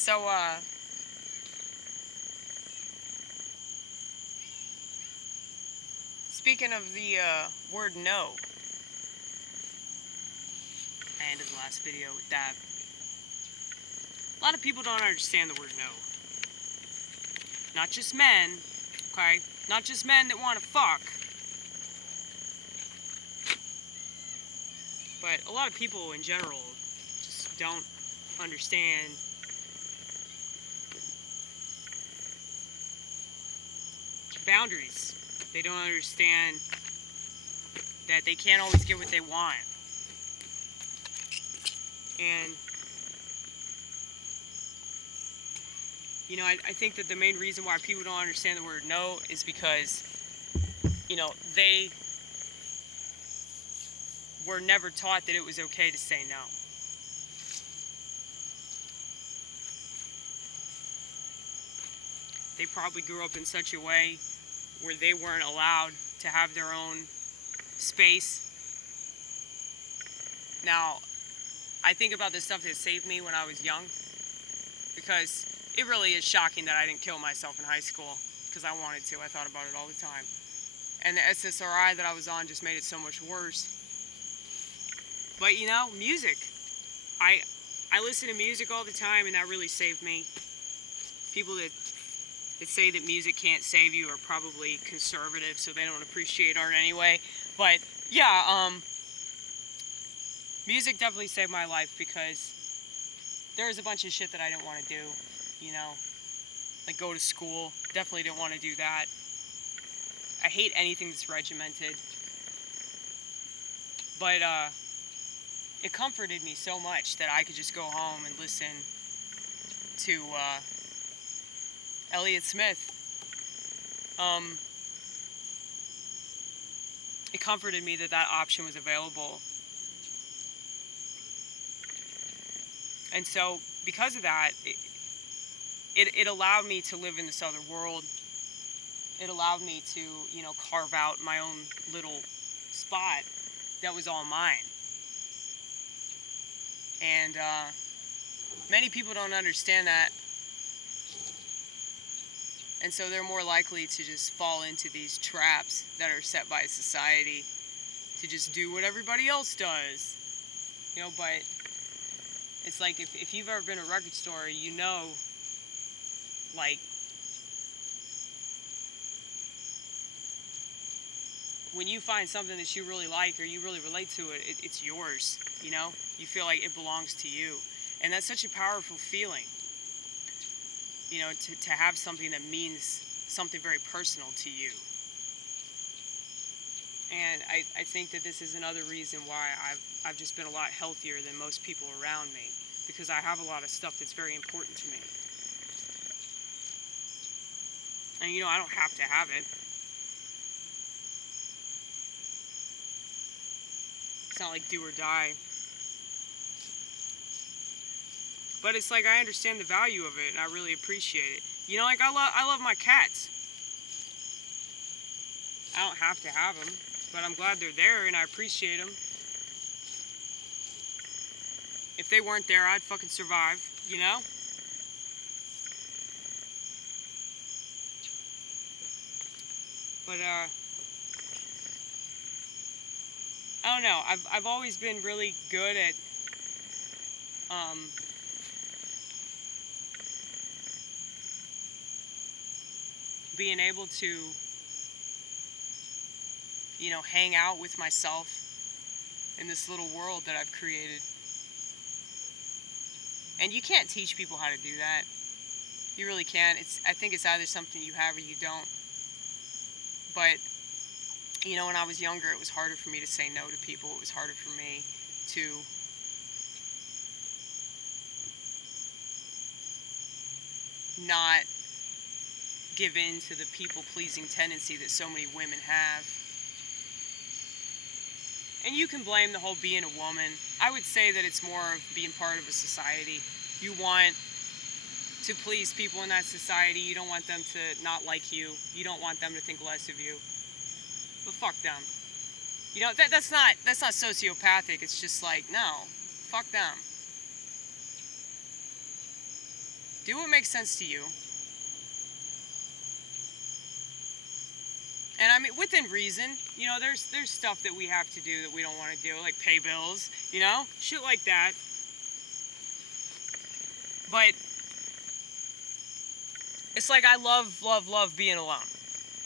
So, speaking of the, word no, I ended the last video with that. A lot of people don't understand the word no. Not just men, okay? Not just men that want to fuck. But a lot of people in general just don't understand boundaries. They don't understand that they can't always get what they want. And, you know, I think that the main reason why people don't understand the word no is because, you know, they were never taught that it was okay to say no. They probably grew up in such a way where they weren't allowed to have their own space. Now, I think about the stuff that saved me when I was young, because it really is shocking that I didn't kill myself in high school, because I wanted to. I thought about it all the time. And the SSRI that I was on just made it so much worse. But, you know, music. I listen to music all the time, and that really saved me. People that say that music can't save you are probably conservative, so they don't appreciate art anyway. But, yeah, music definitely saved my life, because there was a bunch of shit that I didn't want to do, you know, like go to school. Definitely didn't want to do that. I hate anything that's regimented. But, it comforted me so much that I could just go home and listen to, Elliott Smith. It comforted me that that option was available. And so, because of that, it allowed me to live in this other world. It allowed me to, you know, carve out my own little spot that was all mine. And, many people don't understand that. And so they're more likely to just fall into these traps that are set by society to just do what everybody else does. You know, but it's like if you've ever been to a record store, you know, like, when you find something that you really like or you really relate to it, it's yours, you know? You feel like it belongs to you. And that's such a powerful feeling, you know, to have something that means something very personal to you. And I think that this is another reason why I've just been a lot healthier than most people around me, because I have a lot of stuff that's very important to me. And, you know, I don't have to have it. It's not like do or die. But it's like I understand the value of it, and I really appreciate it. You know, like I love my cats. I don't have to have them, but I'm glad they're there, and I appreciate them. If they weren't there, I'd fucking survive, you know? But, I don't know. I've always been really good at, being able to, you know, hang out with myself in this little world that I've created. And you can't teach people how to do that. You really can't. I think it's either something you have or you don't. But, you know, when I was younger, it was harder for me to say no to people. It was harder for me to not give in to the people-pleasing tendency that so many women have. And you can blame the whole being a woman. I would say that it's more of being part of a society. You want to please people in that society. You don't want them to not like you. You don't want them to think less of you. But fuck them. You know, that's not sociopathic. It's just like, no, fuck them. Do what makes sense to you. And I mean, within reason, you know, there's stuff that we have to do that we don't want to do, like pay bills, you know, shit like that. But it's like I love being alone.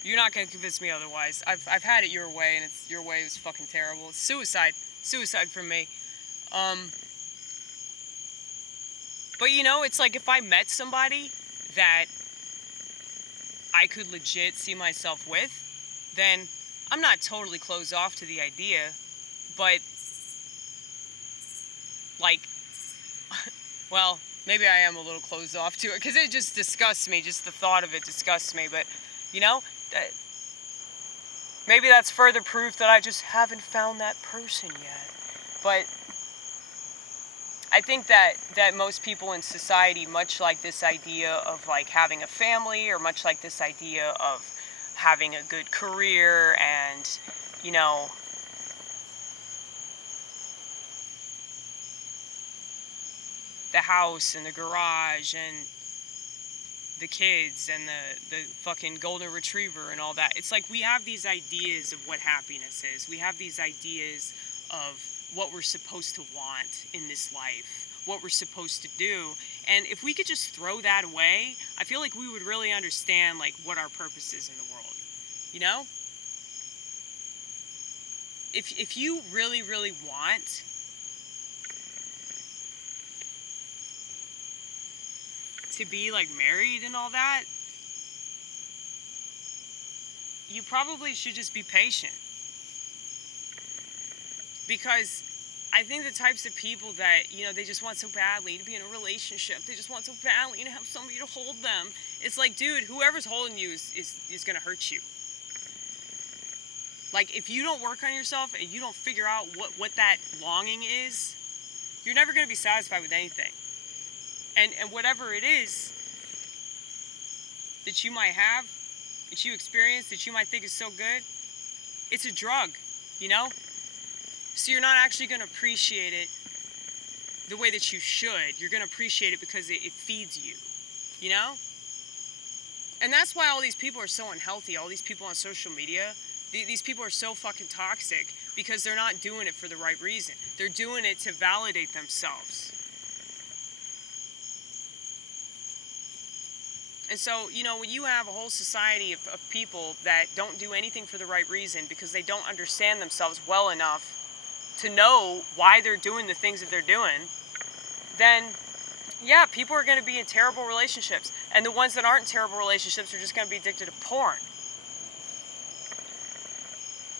You're not gonna convince me otherwise. I've had it your way, and your way was fucking terrible. It's suicide for me. But you know, it's like if I met somebody that I could legit see myself with, then I'm not totally closed off to the idea, but like, well, maybe I am a little closed off to it because it just disgusts me. Just the thought of it disgusts me. But you know, maybe that's further proof that I just haven't found that person yet. But I think that most people in society, much like this idea of like having a family, or much like this idea of having a good career, and you know, the house and the garage and the kids and the fucking golden retriever and all that. It's like we have these ideas of what happiness is. We have these ideas of what we're supposed to want in this life, what we're supposed to do. And if we could just throw that away, I feel like we would really understand like what our purpose is in the world. You know? If you really want to be like married and all that, you probably should just be patient. Because I think the types of people that, you know, they just want so badly to be in a relationship, they just want so badly to have somebody to hold them. It's like, dude, whoever's holding you is gonna hurt you. Like, if you don't work on yourself and you don't figure out what that longing is, you're never gonna be satisfied with anything. And whatever it is that you might have, that you experience, that you might think is so good, it's a drug, you know? So you're not actually going to appreciate it the way that you should. You're going to appreciate it because it feeds you, you know? And that's why all these people are so unhealthy. All these people on social media, these people are so fucking toxic because they're not doing it for the right reason. They're doing it to validate themselves. And so, you know, when you have a whole society of people that don't do anything for the right reason because they don't understand themselves well enough to know why they're doing the things that they're doing, then yeah, people are going to be in terrible relationships. And the ones that aren't in terrible relationships are just going to be addicted to porn.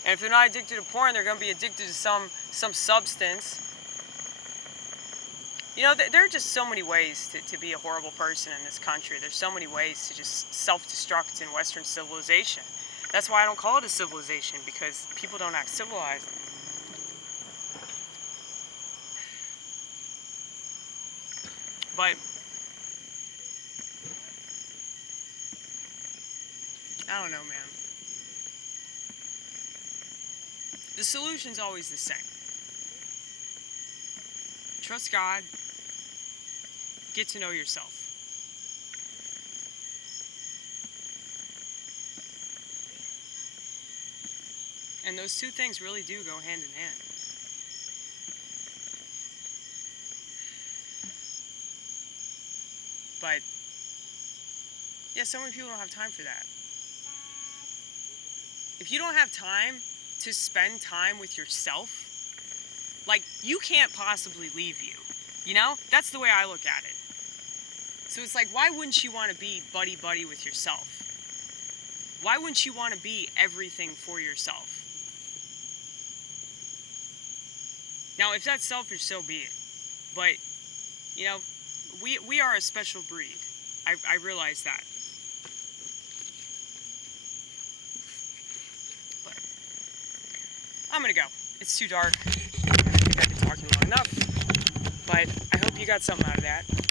And if they're not addicted to porn, they're going to be addicted to some substance. You know, there are just so many ways to be a horrible person in this country. There's so many ways to just self-destruct in Western civilization. That's why I don't call it a civilization, because people don't act civilized. But I don't know, man. The solution's always the same. Trust God. Get to know yourself. And those two things really do go hand in hand. But yeah, so many people don't have time for that. If you don't have time to spend time with yourself, like, you can't possibly leave you. You know? That's the way I look at it. So it's like, why wouldn't you want to be buddy-buddy with yourself? Why wouldn't you want to be everything for yourself? Now, if that's selfish, so be it. But, you know, we are a special breed. I realize that. But I'm gonna go. It's too dark. I think I've been talking long enough. But I hope you got something out of that.